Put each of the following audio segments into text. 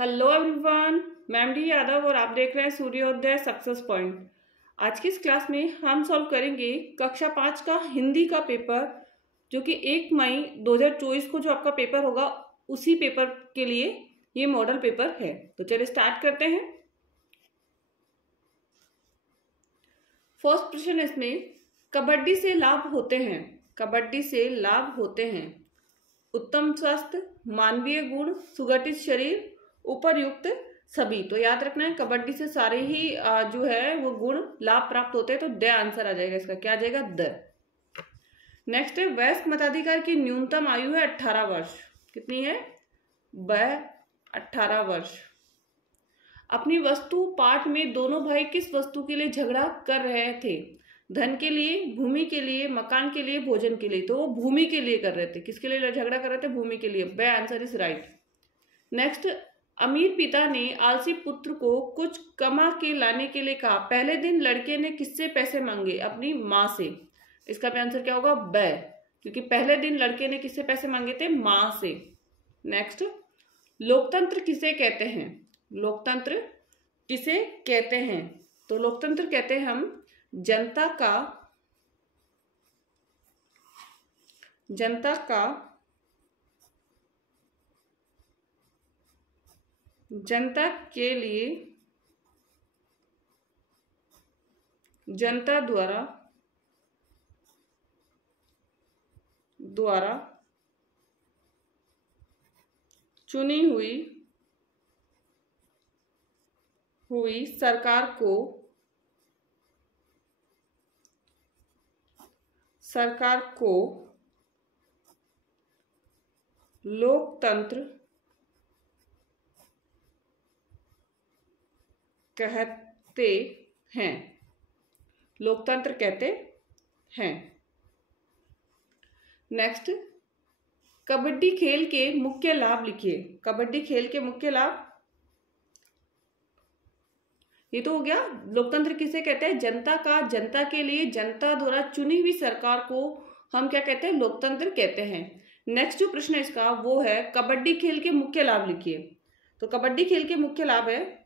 Hello everyone, मैं MD Yadav और आप देख रहे हैं सूर्योदय सक्सेस पॉइंट। आज की इस क्लास में हम सॉल्व करेंगे कक्षा 5 का हिंदी का पेपर, जो कि 1 मई 2024 को जो आपका पेपर होगा उसी पेपर के लिए ये मॉडल पेपर है। तो चलिए स्टार्ट करते हैं। फर्स्ट प्रश्न इसमें, कबड्डी से लाभ होते हैं। कबड्डी से लाभ होते हैं उत्तम स्वास्थ्य, मानवीय गुण, सुगठित शरीर, उपरयुक्त सभी। तो याद रखना है कबड्डी से सारे ही जो है वो गुण लाभ प्राप्त होते हैं। तो द आंसर आ जाएगा इसका, क्या आ जाएगा? द। नेक्स्ट है, वयस्क मताधिकार की न्यूनतम आयु है 18 वर्ष। कितनी है? 18 वर्ष। अपनी वस्तु पाठ में दोनों भाई किस वस्तु के लिए झगड़ा कर रहे थे? धन के लिए, भूमि के लिए, मकान के लिए, भोजन के लिए। तो वो भूमि के लिए कर रहे थे। किसके लिए झगड़ा कर रहे थे? भूमि के लिए। ब आंसर इज राइट। नेक्स्ट, अमीर पिता ने आलसी पुत्र को कुछ कमा के लाने के लिए कहा। पहले दिन लड़के ने किससे पैसे मांगे? अपनी माँ से। इसका आंसर क्या होगा? ब, क्योंकि पहले दिन लड़के ने किससे पैसे मांगे थे? माँ से। नेक्स्ट, लोकतंत्र किसे कहते हैं? लोकतंत्र किसे कहते हैं? तो लोकतंत्र कहते हैं हम जनता के लिए जनता द्वारा चुनी हुई सरकार को लोकतंत्र कहते हैं। लोकतंत्र कहते हैं। नेक्स्ट, कबड्डी खेल के मुख्य लाभ लिखिए। कबड्डी खेल के मुख्य लाभ, ये तो हो गया। लोकतंत्र किसे कहते हैं? जनता का, जनता के लिए जनता द्वारा चुनी हुई सरकार को हम क्या कहते हैं? लोकतंत्र कहते हैं। नेक्स्ट जो प्रश्न है इसका वो है, कबड्डी खेल के मुख्य लाभ लिखिए। तो कबड्डी खेल के मुख्य लाभ है,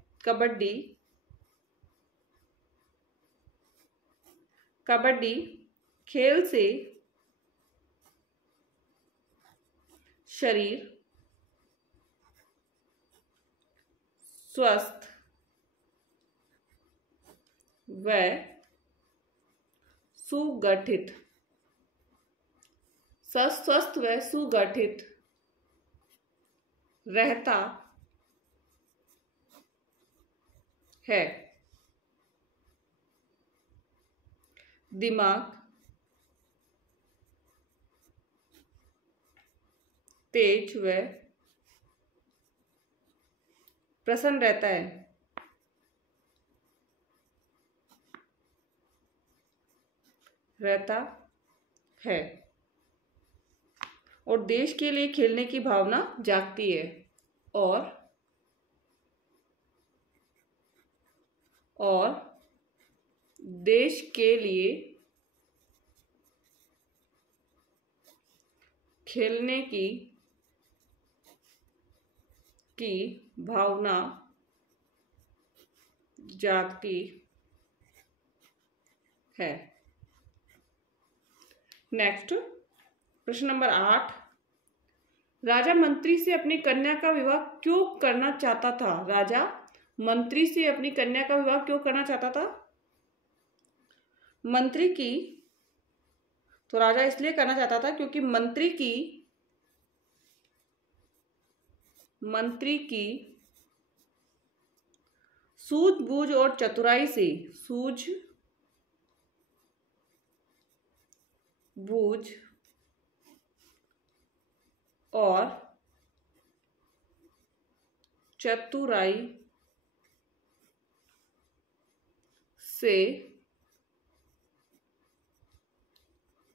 कबड्डी खेल से शरीर स्वस्थ व सुगठित, स्वस्थ व सुगठित रहता है। दिमाग तेज व प्रसन्न रहता है और देश के लिए खेलने की भावना जागती है। और देश के लिए खेलने की भावना जागती है। नेक्स्ट प्रश्न नंबर 8, राजा मंत्री से अपनी कन्या का विवाह क्यों करना चाहता था? राजा मंत्री से अपनी कन्या का विवाह क्यों करना चाहता था? तो राजा इसलिए करना चाहता था क्योंकि मंत्री की सूझबूझ और चतुराई से, सूझबूझ और चतुराई से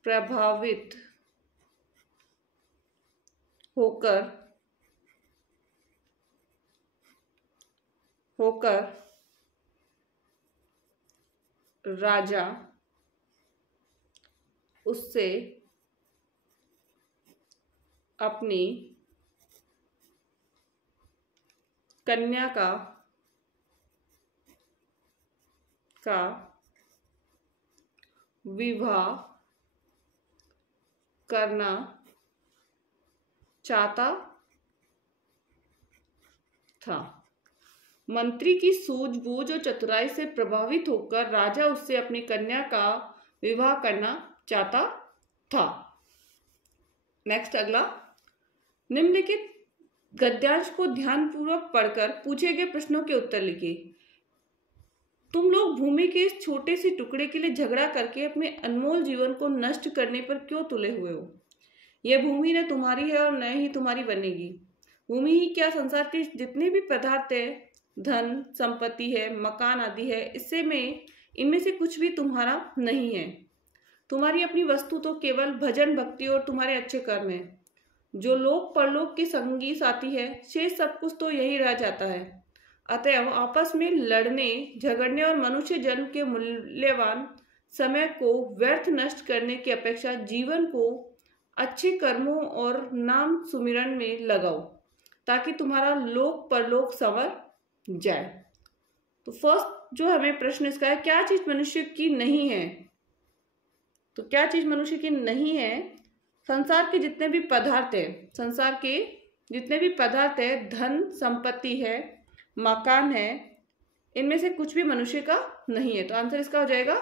प्रभावित होकर राजा उससे अपनी कन्या का विवाह करना चाहता था। मंत्री की सूझबूझ और चतुराई से प्रभावित होकर राजा उससे अपनी कन्या का विवाह करना चाहता था। नेक्स्ट अगला, निम्नलिखित गद्यांश को ध्यानपूर्वक पढ़कर पूछे गए प्रश्नों के उत्तर लिखिए। तुम लोग भूमि के इस छोटे से टुकड़े के लिए झगड़ा करके अपने अनमोल जीवन को नष्ट करने पर क्यों तुले हुए हो? यह भूमि न तुम्हारी है और न ही तुम्हारी बनेगी। भूमि ही क्या, संसार के जितने भी पदार्थ है, धन संपत्ति है, मकान आदि है, इनमें से कुछ भी तुम्हारा नहीं है। तुम्हारी अपनी वस्तु तो केवल भजन भक्ति और तुम्हारे अच्छे कर्म है। जो लोक परलोक की संगी साथी है, शेष सब कुछ तो यही रह जाता है। अतएव आपस में लड़ने झगड़ने और मनुष्य जन्म के मूल्यवान समय को व्यर्थ नष्ट करने की अपेक्षा जीवन को अच्छे कर्मों और नाम सुमिरन में लगाओ, ताकि तुम्हारा लोक परलोक संवर जाए। तो फर्स्ट जो हमें प्रश्न इसका है, क्या चीज मनुष्य की नहीं है? तो क्या चीज मनुष्य की नहीं है? संसार के जितने भी पदार्थ है, संसार के जितने भी पदार्थ है, धन संपत्ति है, मकान है, इनमें से कुछ भी मनुष्य का नहीं है। तो आंसर इसका हो जाएगा,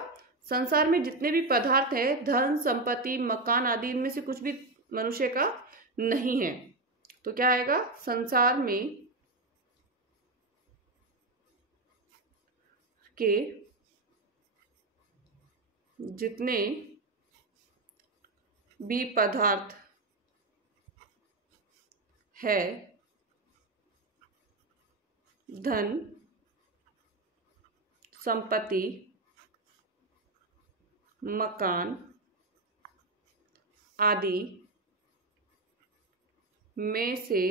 संसार में जितने भी पदार्थ है, धन संपत्ति मकान आदि, इनमें से कुछ भी मनुष्य का नहीं है। तो क्या आएगा, संसार में के जितने भी पदार्थ है, धन संपत्ति मकान आदि में से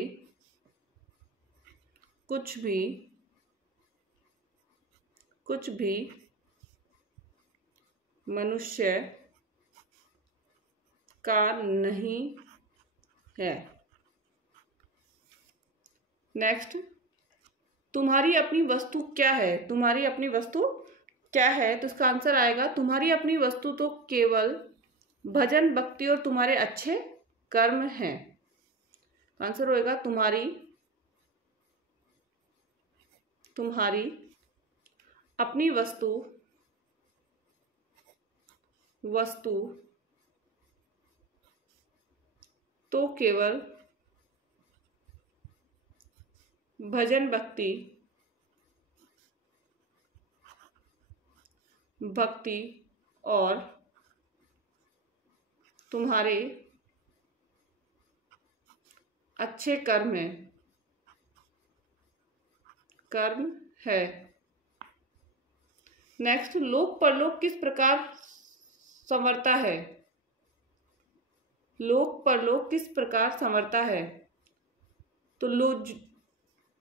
कुछ भी मनुष्य का नहीं है। नेक्स्ट, तुम्हारी अपनी वस्तु क्या है? तुम्हारी अपनी वस्तु क्या है? तो इसका आंसर आएगा, तुम्हारी अपनी वस्तु तो केवल भजन भक्ति और तुम्हारे अच्छे कर्म हैं। आंसर होएगा, तुम्हारी अपनी वस्तु तो केवल भजन भक्ति और तुम्हारे अच्छे कर्म है। नेक्स्ट, लोक परलोक किस प्रकार संवरता है? लोक परलोक किस प्रकार संवरता है? तो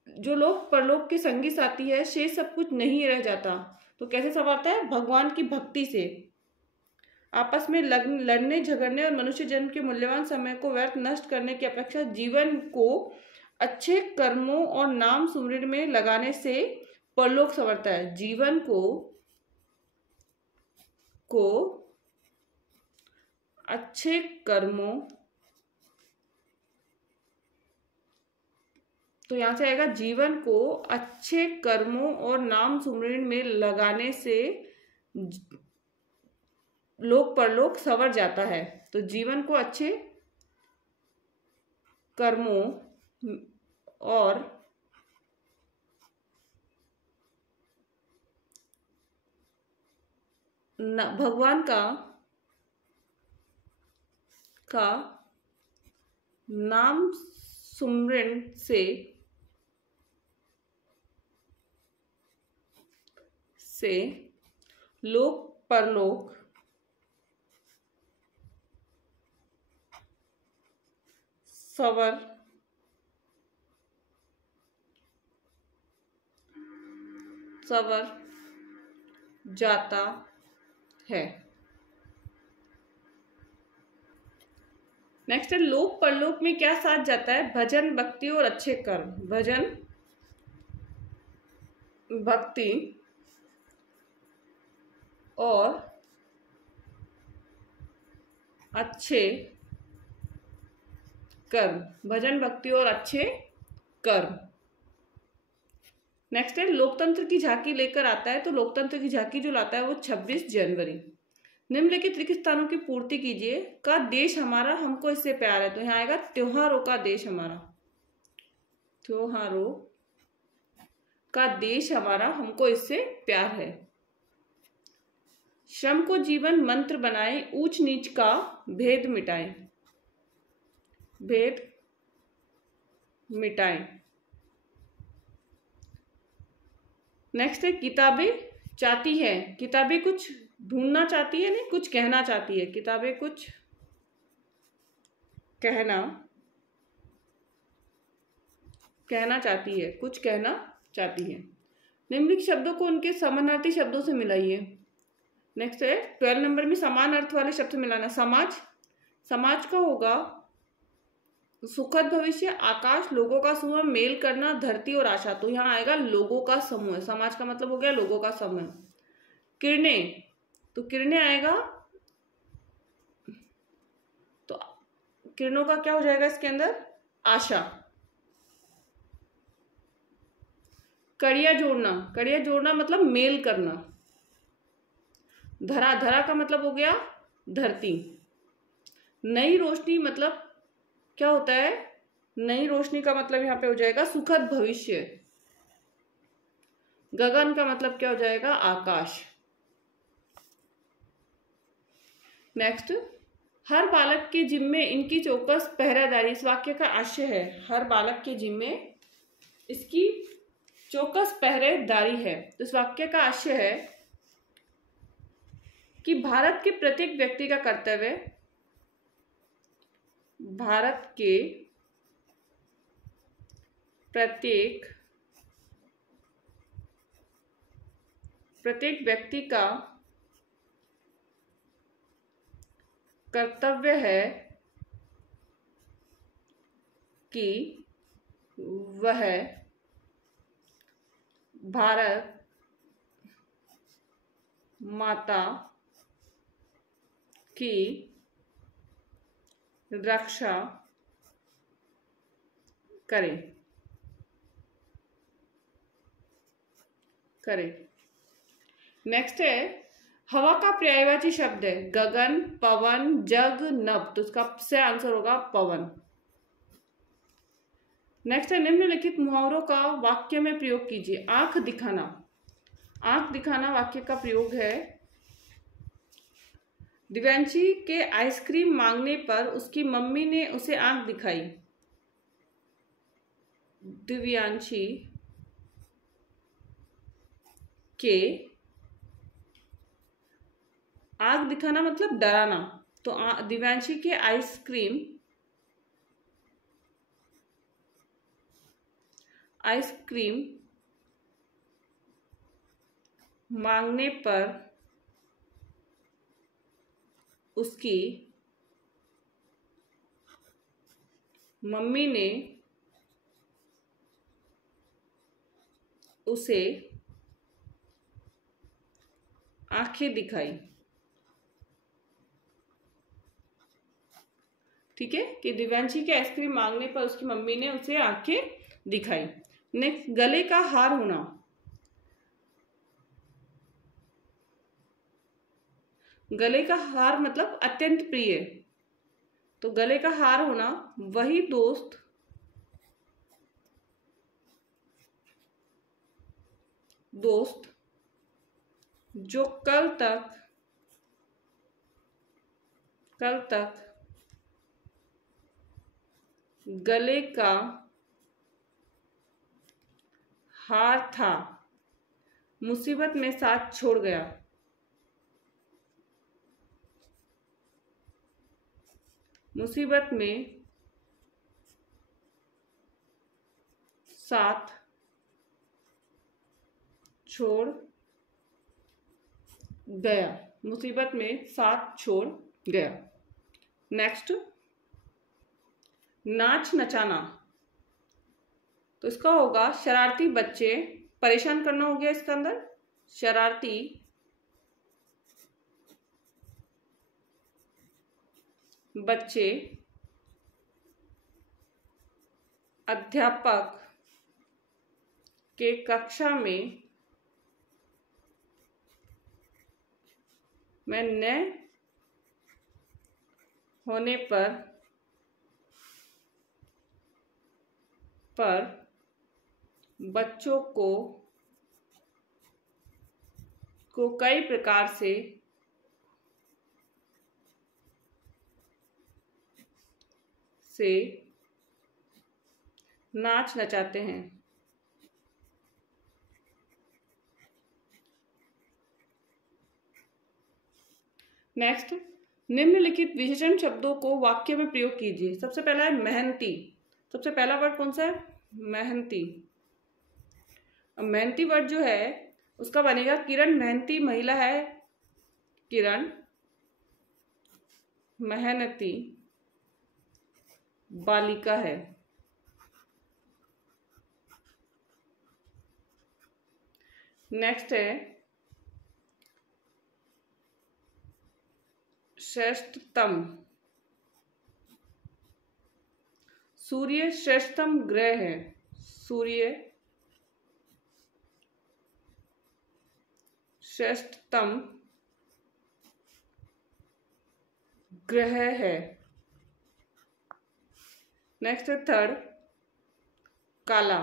जो लोक परलोक के संगी साथी है, शेष सब कुछ नहीं रह जाता। तो कैसे संवरता है? भगवान की भक्ति से। आपस में लड़ने झगड़ने और मनुष्य जन्म के मूल्यवान समय को व्यर्थ नष्ट करने की अपेक्षा जीवन को अच्छे कर्मों और नाम सुमिरन में लगाने से परलोक संवरता है। जीवन को अच्छे कर्मों, तो यहां से आएगा, जीवन को अच्छे कर्मों और नाम सुमिरन में लगाने से लोक परलोक संवर जाता है। तो जीवन को अच्छे कर्मों और भगवान का नाम सुमिरन से लोक परलोक संवर जाता है। नेक्स्ट है, लोक परलोक में क्या साथ जाता है? भजन भक्ति और अच्छे कर्म। भजन भक्ति और अच्छे कर्म, भजन भक्ति और अच्छे कर्म। नेक्स्ट है लोकतंत्र की झांकी लेकर आता है, तो लोकतंत्र की झांकी जो लाता है वो 26 जनवरी। निम्नलिखित रिक्त स्थानों की पूर्ति कीजिए। का देश हमारा हमको इससे प्यार है, तो यहाँ आएगा त्योहारों का देश हमारा, त्योहारों का देश हमारा हमको इससे प्यार है। श्रम को जीवन मंत्र बनाए, ऊंच नीच का भेद मिटाए, भेद मिटाए। नेक्स्ट है किताबें चाहती है, किताबें कुछ ढूंढना चाहती है, नहीं कुछ कहना चाहती है, किताबें कुछ कहना चाहती है, कुछ कहना चाहती है। निम्नलिखित शब्दों को उनके समानार्थी शब्दों से मिलाइए। नेक्स्ट है 12 नंबर में समान अर्थ वाले शब्द से मिलाना। समाज, समाज का होगा सुखद भविष्य, आकाश, लोगों का समूह, मेल करना, धरती और आशा, तो यहाँ आएगा लोगों का समूह। समाज का मतलब हो गया लोगों का समूह। किरणें, तो किरणें आएगा, तो किरणों का क्या हो जाएगा इसके अंदर, आशा। कड़िया जोड़ना, कड़िया जोड़ना मतलब मेल करना। धरा, धरा का मतलब हो गया धरती। नई रोशनी मतलब क्या होता है, नई रोशनी का मतलब यहाँ पे हो जाएगा सुखद भविष्य। गगन का मतलब क्या हो जाएगा, आकाश। नेक्स्ट, हर बालक के जिम्मे इनकी चौकस पहरेदारी, इस वाक्य का आशय है हर बालक के जिम्मे इसकी चौकस पहरेदारी है। तो इस वाक्य का आशय है कि भारत के प्रत्येक व्यक्ति का कर्तव्य, भारत के प्रत्येक व्यक्ति का कर्तव्य है कि वह भारत माता की रक्षा करे। नेक्स्ट है हवा का पर्यायवाची शब्द है गगन, पवन, जग, नभ, तो इसका से आंसर होगा पवन। नेक्स्ट है निम्नलिखित मुहावरों का वाक्य में प्रयोग कीजिए। आंख दिखाना, आंख दिखाना वाक्य का प्रयोग है। दिव्यांशी के आइसक्रीम मांगने पर उसकी मम्मी ने उसे आंख दिखाई। दिव्यांशी के आंख दिखाना मतलब डराना, तो दिव्यांशी के आइसक्रीम मांगने पर उसकी मम्मी ने उसे आंखें दिखाई। ठीक है, कि दिव्यांशी के आइसक्रीम मांगने पर उसकी मम्मी ने उसे आंखें दिखाई। नेक्स्ट, गले का हार होना। गले का हार मतलब अत्यंत प्रिय, तो गले का हार होना वही दोस्त जो कल तक गले का हार था, मुसीबत में साथ छोड़ गया। मुसीबत में साथ छोड़ गया, मुसीबत में साथ छोड़ गया। नेक्स्ट, नाच नचाना, तो इसका होगा शरारती बच्चे परेशान करना हो गया इसका अंदर, शरारती बच्चे अध्यापक के कक्षा में न होने पर बच्चों को कई प्रकार से नाच नचाते हैं। नेक्स्ट, निम्नलिखित विशेषण शब्दों को वाक्य में प्रयोग कीजिए। सबसे पहला है मेहनती। सबसे पहला वर्ड कौन सा है? मेहनती। अब मेहनती वर्ड जो है उसका बनेगा किरण मेहनती महिला है, किरण मेहनती बालिका है। नेक्स्ट है श्रेष्ठतम। सूर्य श्रेष्ठतम ग्रह है, सूर्य श्रेष्ठतम ग्रह है। नेक्स्ट है थर्ड, काला।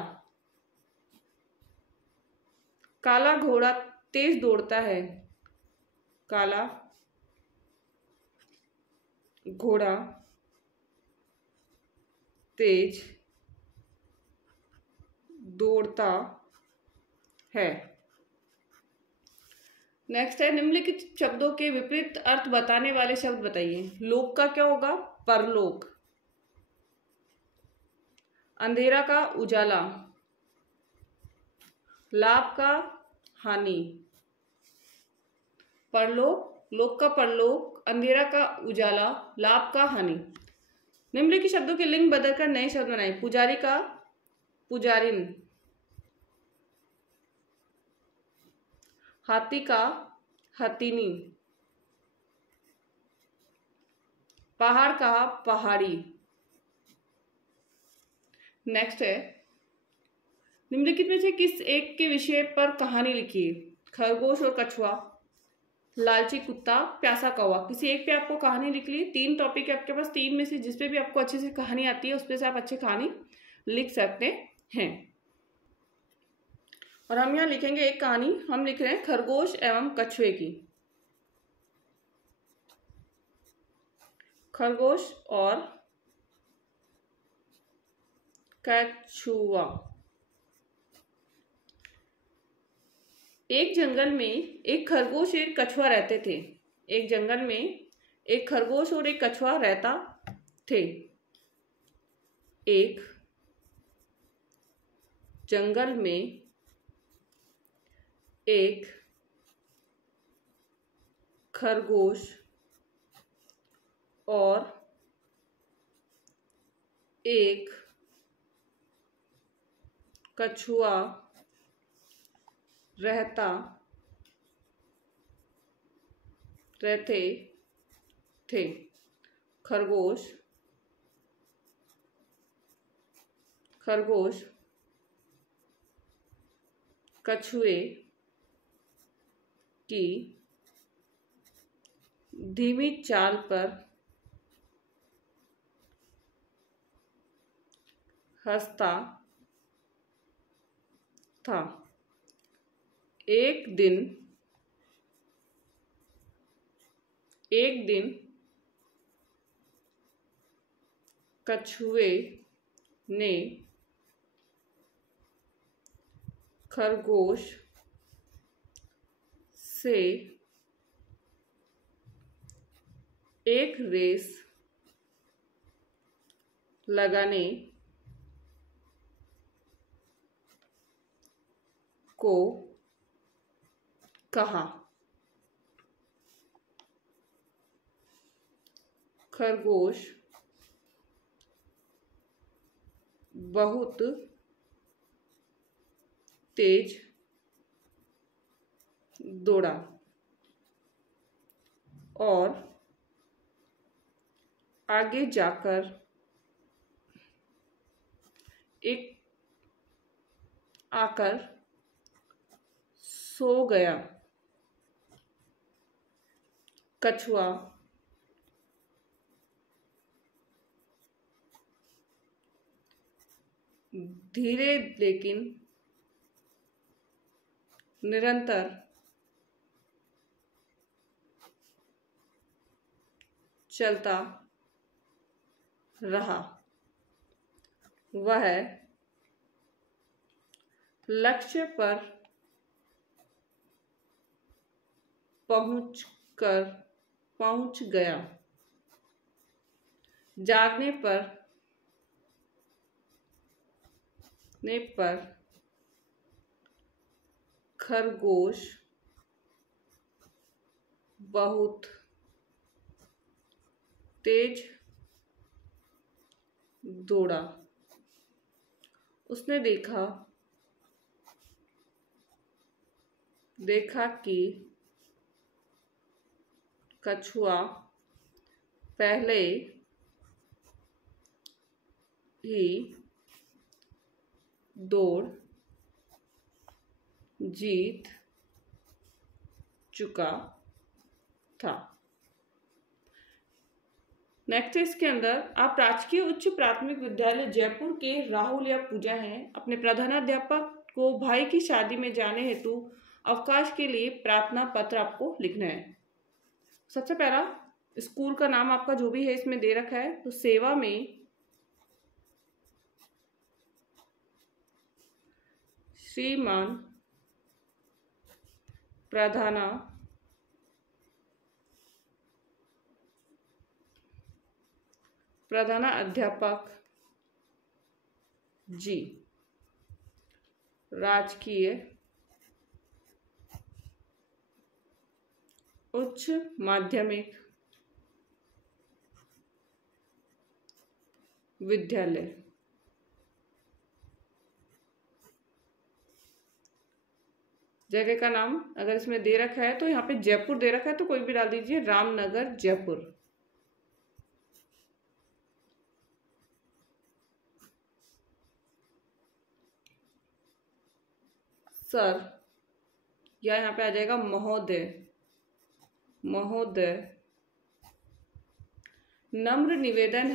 काला घोड़ा तेज दौड़ता है, काला घोड़ा तेज दौड़ता है। नेक्स्ट है निम्नलिखित शब्दों के विपरीत अर्थ बताने वाले शब्द बताइए। लोक का क्या होगा? परलोक। अंधेरा का उजाला, लाभ का हानि। परलोक, लोक का परलोक, अंधेरा का उजाला, लाभ का हानि। निम्नलिखित शब्दों के लिंग बदलकर नए शब्द बनाए। पुजारी का पुजारिन, हाथी का हथिनी, पहाड़ का पहाड़ी। नेक्स्ट है निम्नलिखित में से किस एक के विषय पर कहानी लिखिए। खरगोश और कछुआ, लालची कुत्ता, प्यासा कौवा। किसी एक पे आपको कहानी लिख ली। 3 टॉपिक है आपके पास, 3 में से जिस पे भी आपको अच्छे से कहानी आती है उस पे से आप अच्छी कहानी लिख सकते हैं। और हम यहाँ लिखेंगे एक कहानी, हम लिख रहे हैं खरगोश एवं कछुए की। खरगोश और कछुआ। एक जंगल में एक खरगोश एक कछुआ रहते थे। एक जंगल में एक खरगोश और एक कछुआ रहता थे। एक जंगल में एक खरगोश और एक कछुआ रहते थे। खरगोश कछुए की धीमी चाल पर हंसता था। एक दिन कछुए ने खरगोश से एक रेस लगाने को कहा। खरगोश बहुत तेज दौड़ा और आगे जाकर एक आकर सो गया। कछुआ धीरे लेकिन निरंतर चलता रहा। वह लक्ष्य पर पहुंच गया। जागने पर खरगोश बहुत तेज दौड़ा। उसने देखा कि कछुआ पहले ही दौड़ जीत चुका था। नेक्स्ट इसके अंदर आप राजकीय उच्च प्राथमिक विद्यालय जयपुर के राहुल या पूजा हैं। अपने प्रधानाध्यापक को भाई की शादी में जाने हेतु अवकाश के लिए प्रार्थना पत्र आपको लिखना है। सबसे पहला स्कूल का नाम आपका जो भी है इसमें दे रखा है, तो सेवा में श्रीमान प्रधानाध्यापक जी, राजकीय उच्च माध्यमिक विद्यालय। जगह का नाम अगर इसमें दे रखा है तो यहाँ पे जयपुर दे रखा है तो कोई भी डाल दीजिए, रामनगर जयपुर। सर या यहाँ पे आ जाएगा महोदय। नम्र निवेदन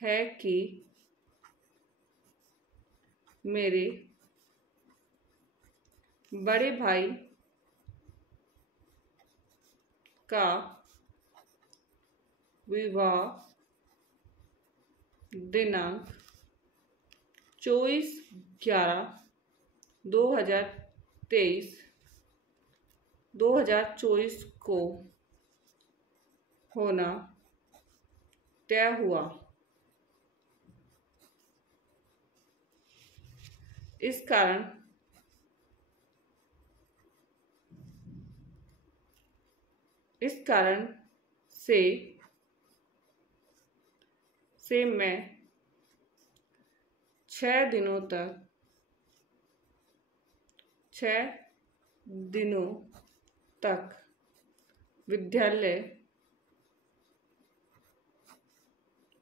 है कि मेरे बड़े भाई का विवाह दिनांक 24/11/2024 को होना तय हुआ। इस कारण से मैं 6 दिनों तक विद्यालय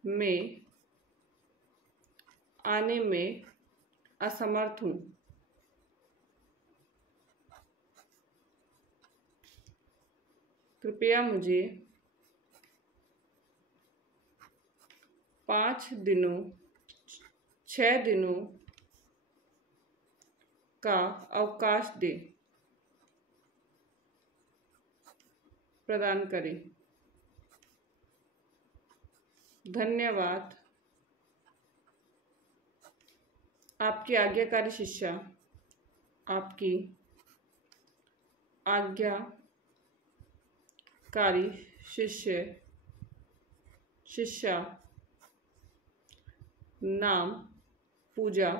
में आने में असमर्थ हूँ। कृपया मुझे 6 दिनों का अवकाश प्रदान करें। धन्यवाद। आपकी आज्ञाकारी शिष्या, आपकी आज्ञाकारी शिष्या, नाम पूजा,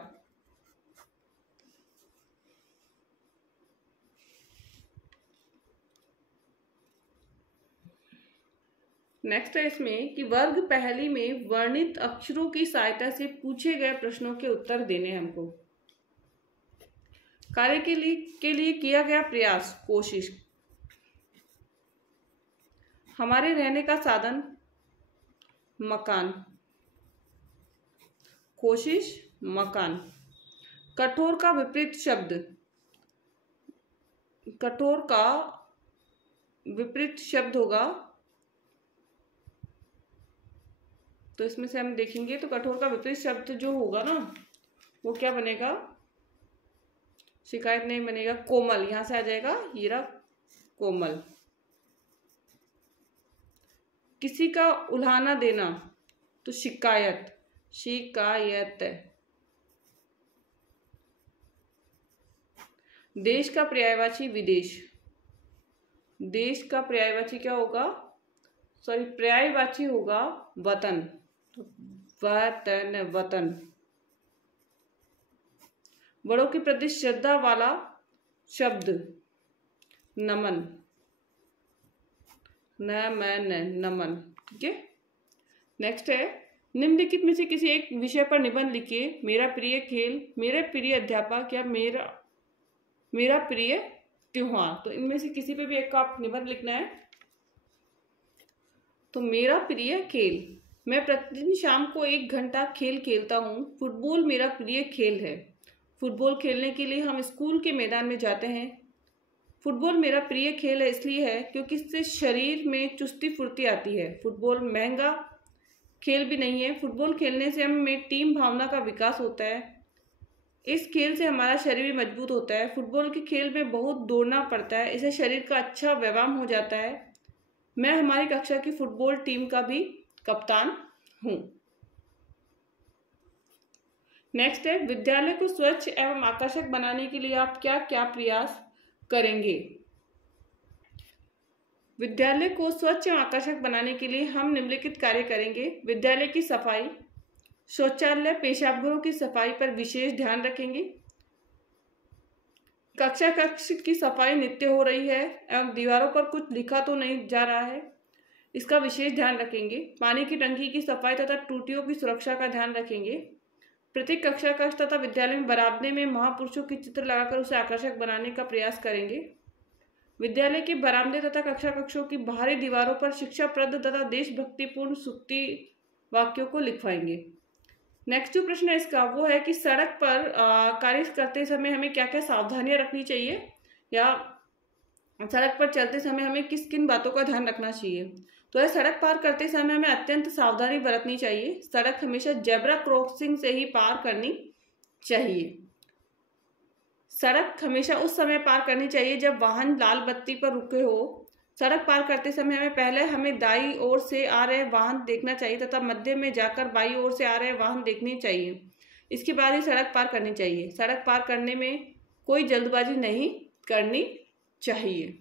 नेक्स्ट है इसमें कि वर्ग पहली में वर्णित अक्षरों की सहायता से पूछे गए प्रश्नों के उत्तर देने हमको। कार्य के लिए किया गया प्रयास, कोशिश। हमारे रहने का साधन, मकान। कोशिश, मकान। कठोर का विपरीत शब्द, कठोर का विपरीत शब्द होगा, तो इसमें से हम देखेंगे तो कठोर का विपरीत शब्द जो होगा ना वो क्या बनेगा, शिकायत नहीं बनेगा, कोमल। यहां से आ जाएगा ये रहा कोमल। किसी का उल्हाना देना तो शिकायत, शिकायत। देश का पर्यायवाची विदेश, देश का पर्यायवाची क्या होगा, सॉरी पर्यायवाची होगा वतन, वतन, वतन। बड़ों के प्रति श्रद्धा वाला शब्द, नमन, नमन, नमन। ठीक है। नेक्स्ट है निम्नलिखित में से किसी एक विषय पर निबंध लिखिए। मेरा प्रिय खेल, मेरे प्रिय अध्यापक या मेरा प्रिय त्योहार। तो इनमें से किसी पे भी एक का आप निबंध लिखना है। तो मेरा प्रिय खेल, मैं प्रतिदिन शाम को 1 घंटा खेल खेलता हूँ। फुटबॉल मेरा प्रिय खेल है। फुटबॉल खेलने के लिए हम स्कूल के मैदान में जाते हैं। फुटबॉल मेरा प्रिय खेल है इसलिए है क्योंकि इससे शरीर में चुस्ती फुर्ती आती है। फुटबॉल महंगा खेल भी नहीं है। फुटबॉल खेलने से हमें टीम भावना का विकास होता है। इस खेल से हमारा शरीर भी मजबूत होता है। फुटबॉल के खेल में बहुत दौड़ना पड़ता है, इससे शरीर का अच्छा व्यायाम हो जाता है। मैं हमारी कक्षा की फुटबॉल टीम का भी कप्तान हूँ। नेक्स्ट है विद्यालय को स्वच्छ एवं आकर्षक बनाने के लिए आप क्या क्या प्रयास करेंगे। विद्यालय को स्वच्छ एवं आकर्षक बनाने के लिए हम निम्नलिखित कार्य करेंगे। विद्यालय की सफाई, शौचालय, पेशाबघरों की सफाई पर विशेष ध्यान रखेंगे। कक्ष की सफाई नित्य हो रही है एवं दीवारों पर कुछ लिखा तो नहीं जा रहा है, इसका विशेष ध्यान रखेंगे। पानी की टंकी की सफाई तथा टूटियों की सुरक्षा का ध्यान रखेंगे। प्रत्येक कक्षा कक्ष तथा विद्यालय में बरामदे में महापुरुषों की चित्र लगाकर उसे आकर्षक बनाने का प्रयास करेंगे। विद्यालय के बरामदे तथा कक्षा कक्षों की बाहरी दीवारों पर शिक्षाप्रद तथा देशभक्तिपूर्ण सूक्ति वाक्यों को लिखवाएंगे। नेक्स्ट जो प्रश्न है इसका वो है कि सड़क पर कार्य करते समय हमें क्या क्या सावधानियां रखनी चाहिए, या सड़क पर चलते समय हमें किस किन बातों का ध्यान रखना चाहिए। तो है सड़क पार करते समय हमें अत्यंत सावधानी बरतनी चाहिए। सड़क हमेशा जेब्रा क्रॉसिंग से ही पार करनी चाहिए। सड़क हमेशा उस समय पार करनी चाहिए जब वाहन लाल बत्ती पर रुके हो। सड़क पार करते समय हमें दाईं ओर से आ रहे वाहन देखना चाहिए तथा मध्य में जाकर बाईं ओर से आ रहे वाहन देखने चाहिए। इसके बाद ही सड़क पार करनी चाहिए। सड़क पार करने में कोई जल्दबाजी नहीं करनी चाहिए।